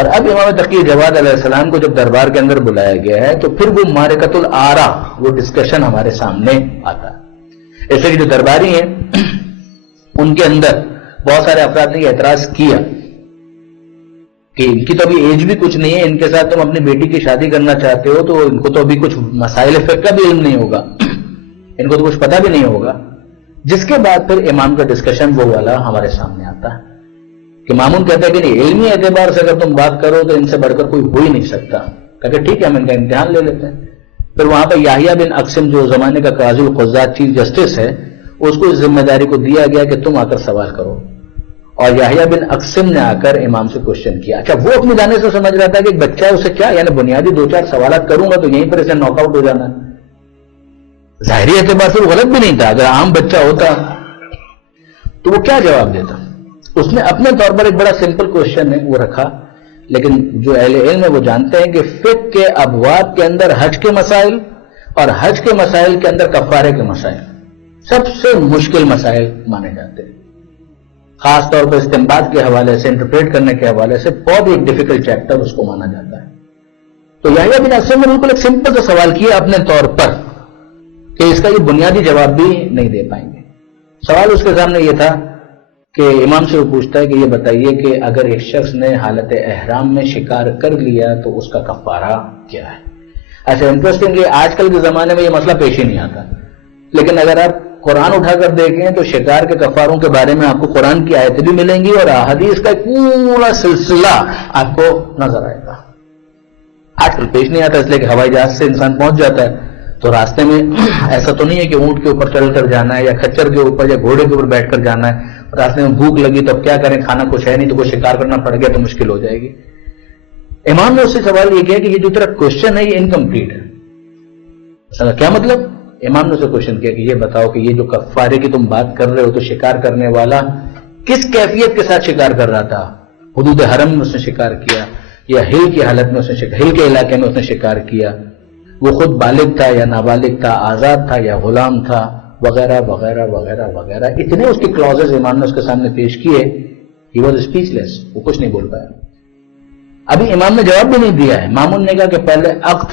اور اب امام تقی جواد علیہ السلام کو جب دربار کے اندر بلایا گیا ہے تو پھر وہ معرکۃ الآرا، وہ ڈسکشن ہمارے سامنے آتا ہے۔ ایسے کہ جو درباری ہیں ان کے اندر بہت سارے افراد نے یہ اعتراض کیا کہ ان کی تو ابھی ایج بھی کچھ نہیں ہے، ان کے ساتھ تم اپنی بیٹی کی شادی کرنا چاہتے ہو تو ان کو تو ابھی کچھ مسائل فقہ کا بھی علم نہیں ہوگا، ان کو تو کچھ پتہ بھی نہیں ہوگا۔ جس کے بعد پھر امام کا ڈسکشن وہ والا ہمارے سامنے آتا ہے کہ مامون کہتا ہے کہ نہیں، علمی اعتبار سے اگر تم بات کرو تو ان سے بڑھ کر کوئی ہو ہی نہیں سکتا، کہتے ٹھیک ہے ہم ان کا امتحان لے لیتے ہیں۔ پھر وہاں پہ یحییٰ بن اقسم جو زمانے کا قاضی القضات چیف جسٹس ہے، اس کو اس ذمہ داری کو دیا گیا کہ تم آ کر سوال کرو، اور یحییٰ بن اقسم نے آ کر امام سے کوشچن کیا۔ اچھا وہ اپنی جانے سے سمجھ رہا تھا کہ ایک بچہ ہے، اسے کیا یعنی بنیادی 2-4 سوالات کروں گا تو یہیں پر اسے ناک آؤٹ ہو جانا ہے۔ ظاہری اعتبار سے وہ غلط بھی نہیں تھا، اگر عام بچہ ہوتا تو وہ کیا جواب دیتا۔ اس نے اپنے طور پر ایک بڑا سمپل کوشچن ہے وہ رکھا، لیکن جو اہل علم ہے وہ جانتے ہیں کہ فقہ کے ابواب کے اندر حج کے مسائل اور حج کے مسائل کے اندر کفارے کے مسائل سب سے مشکل مسائل مانے جاتے ہیں، خاص طور پر استنباط کے حوالے سے، انٹرپریٹ کرنے کے حوالے سے بہت ہی ایک ڈیفیکلٹ چیپٹر اس کو مانا جاتا ہے۔ تو یحییٰ بن اقسم نے بالکل ایک سمپل سا سوال کیا اپنے طور پر کہ اس کا یہ بنیادی جواب بھی نہیں دے پائیں گے۔ سوال اس کے سامنے یہ تھا کہ امام سے وہ پوچھتا ہے کہ یہ بتائیے کہ اگر ایک شخص نے حالت احرام میں شکار کر لیا تو اس کا کفارہ کیا ہے؟ ایسا انٹرسٹنگلی آج کل کے زمانے میں یہ مسئلہ پیش ہی نہیں آتا، لیکن اگر آپ قرآن اٹھا کر دیکھیں تو شکار کے کفاروں کے بارے میں آپ کو قرآن کی آیتیں بھی ملیں گی اور احادیث کا ایک پورا سلسلہ آپ کو نظر آئے گا۔ آج کل پیش نہیں آتا اس لیے کہ ہوائی جہاز سے انسان پہنچ جاتا ہے، تو راستے میں ایسا تو نہیں ہے کہ اونٹ کے اوپر چل کر جانا ہے یا کھچر کے اوپر یا گھوڑے کے اوپر بیٹھ کر جانا ہے، راستے میں بھوک لگی تو اب کیا کریں، کھانا کچھ ہے نہیں تو کوئی شکار کرنا پڑ گیا تو مشکل ہو جائے گی۔ امام نے اس سے سوال یہ کیا کہ یہ جو تیرا کوشچن ہے یہ انکمپلیٹ ہے۔ کیا مطلب؟ امام نے اسے کوشچن کیا کہ یہ بتاؤ کہ یہ جو کفارے کی تم بات کر رہے ہو تو شکار کرنے والا کس کیفیت کے ساتھ شکار کر رہا تھا؟ حدود حرم میں اس نے شکار کیا یا ہل کی حالت میں اس نے ہل کے علاقے میں اس نے شکار کیا؟ وہ خود بالغ تھا یا نابالغ تھا، آزاد تھا یا غلام تھا، وغیرہ وغیرہ وغیرہ وغیرہ۔ اتنے اس کی کلوزز امام نے اس کے سامنے پیش کیے، ہی واز اسپیچ لیس، وہ کچھ نہیں بول پایا۔ ابھی امام نے جواب بھی نہیں دیا ہے۔ مامون نے کہا کہ پہلے عقد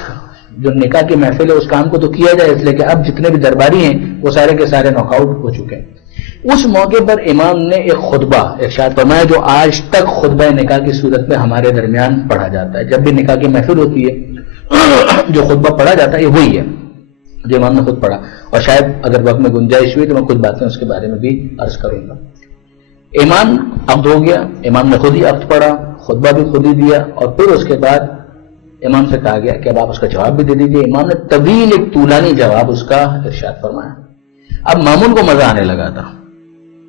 جو نکاح کی محفل ہے اس کام کو تو کیا جائے، اس لیے کہ اب جتنے بھی درباری ہیں وہ سارے کے سارے ناک آؤٹ ہو چکے ہیں۔ اس موقع پر امام نے ایک خطبہ ارشاد فرمایا جو آج تک خطبہ نکاح کی صورت میں ہمارے درمیان پڑھا جاتا ہے۔ جب بھی نکاح کی محفل ہوتی ہے جو خطبہ پڑھا جاتا ہے یہ وہی ہے جو امام نے خود پڑھا، اور شاید اگر وقت میں گنجائش ہوئی تو میں کچھ باتیں اس کے بارے میں بھی عرض کروں گا۔ امام عقد ہو گیا، امام نے خود ہی عقد پڑھا، خطبہ بھی خود ہی دیا، اور پھر اس کے بعد امام سے کہا گیا کہ اب آپ اس کا جواب بھی دے دیجیے۔ امام نے طویل ایک طولانی جواب اس کا ارشاد فرمایا۔ اب مامون کو مزہ آنے لگا تھا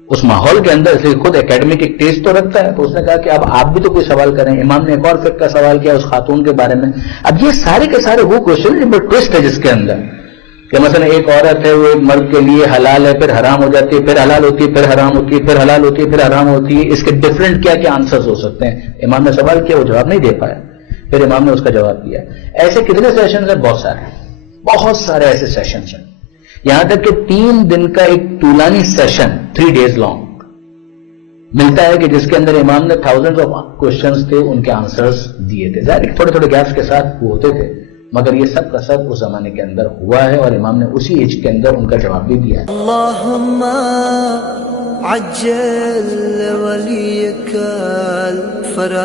اس ماحول کے اندر، اس لیے خود اکیڈمک ایک ٹیسٹ تو رکھتا ہے، تو اس نے کہا کہ اب آپ بھی تو کوئی سوال کریں۔ امام نے ایک اور فقہ کا سوال کیا اس خاتون کے بارے میں۔ اب یہ سارے کے سارے وہ کوشچن ہیں، بٹ ٹوسٹ ہے جس کے اندر کہ مثلا ایک عورت ہے وہ ایک مرد کے لیے حلال ہے، پھر حرام ہو جاتی ہے، پھر حلال ہوتی ہے، پھر حرام ہوتی ہے، پھر حلال ہوتی ہے، پھر حرام ہوتی ہے، اس کے ڈفرینٹ کیا کیا آنسرز ہو سکتے ہیں۔ امام نے سوال کیا، وہ جواب نہیں دے پایا، پھر امام نے اس کا جواب دیا۔ ایسے کتنے سیشنز ہیں؟ بہت سارے ایسے سیشنز ہیں، یہاں تک کہ 3 دن کا ایک طولانی سیشن 3 days لانگ ملتا ہے کہ جس کے اندر امام نے thousands of questions تھے، ان کے آنسرز دیے تھے۔ ظاہر تھوڑے تھوڑے گیپس کے ساتھ وہ ہوتے تھے، مگر یہ سب کا سب اس زمانے کے اندر ہوا ہے اور امام نے اسی ایج کے اندر ان کا جواب بھی دیا ہے۔ اللہم عجل ولیک الفرج